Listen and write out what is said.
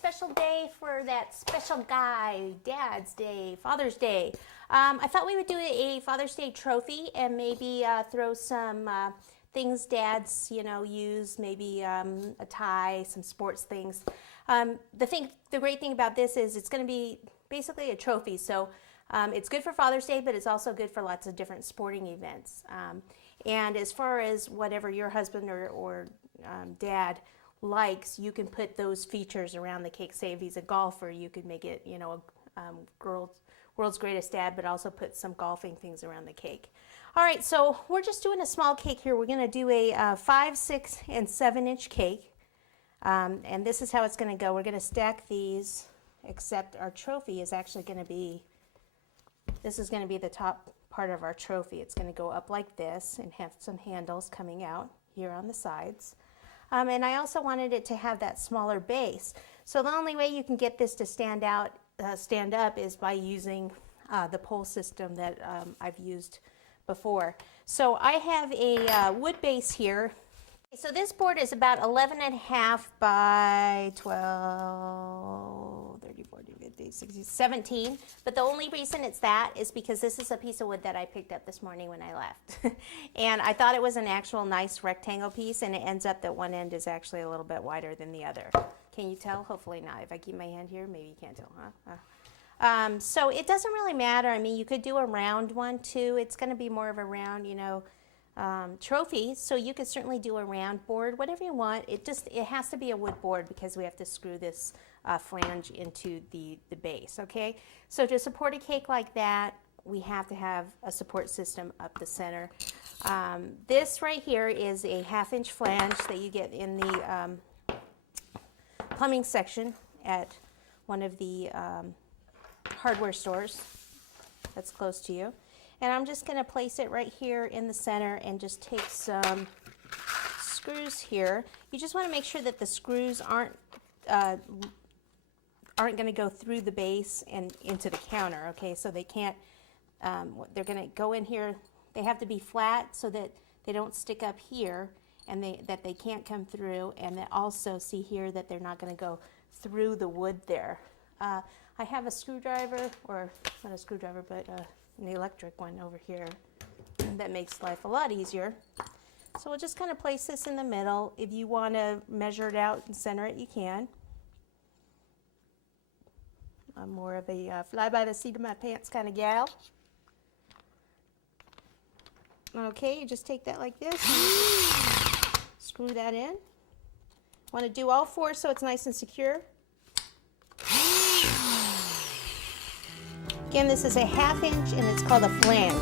special day for that special guy, Dad's Day, Father's Day. I thought we would do a Father's Day trophy and maybe throw some things dads, use, maybe a tie, some sports things. The great thing about this is it's going to be basically a trophy. So it's good for Father's Day, but it's also good for lots of different sporting events. And as far as whatever your husband or dad likes, you can put those features around the cake. Say if he's a golfer, you could make it, world's greatest dad, but also put some golfing things around the cake. All right, so we're just doing a small cake here. We're going to do a 5, 6, and 7-inch cake. And this is how it's going to go. We're going to stack these, except our trophy is actually going to be, this is going to be the top part of our trophy. It's going to go up like this and have some handles coming out here on the sides. And I also wanted it to have that smaller base. So the only way you can get this to stand up is by using the pole system that I've used before. So I have a wood base here. So this board is about 11.5 by 12, 30, 40, 50, 60, 17. But the only reason it's that is because this is a piece of wood that I picked up this morning when I left. And I thought it was an actual nice rectangle piece, and it ends up that one end is actually a little bit wider than the other. Can you tell? Hopefully not. If I keep my hand here, maybe you can't tell, huh? So it doesn't really matter. I mean, you could do a round one too. It's going to be more of a round, trophy, so you could certainly do a round board, whatever you want. It has to be a wood board because we have to screw this flange into the base, okay? So to support a cake like that, we have to have a support system up the center. This right here is a 1/2-inch flange that you get in the plumbing section at one of the hardware stores that's close to you. And I'm just going to place it right here in the center and just take some screws here. You just want to make sure that the screws aren't going to go through the base and into the counter, okay? So they can't, they're going to go in here. They have to be flat so that they don't stick up here and that they can't come through, and then also see here that they're not going to go through the wood there. I have a screwdriver, or not a screwdriver, but an electric one over here that makes life a lot easier. So we'll just kind of place this in the middle. If you want to measure it out and center it, you can. I'm more of a fly by the seat of my pants kind of gal. Okay, you just take that like this, screw that in. Want to do all 4 so it's nice and secure. Again, this is a 1/2 inch and it's called a flange.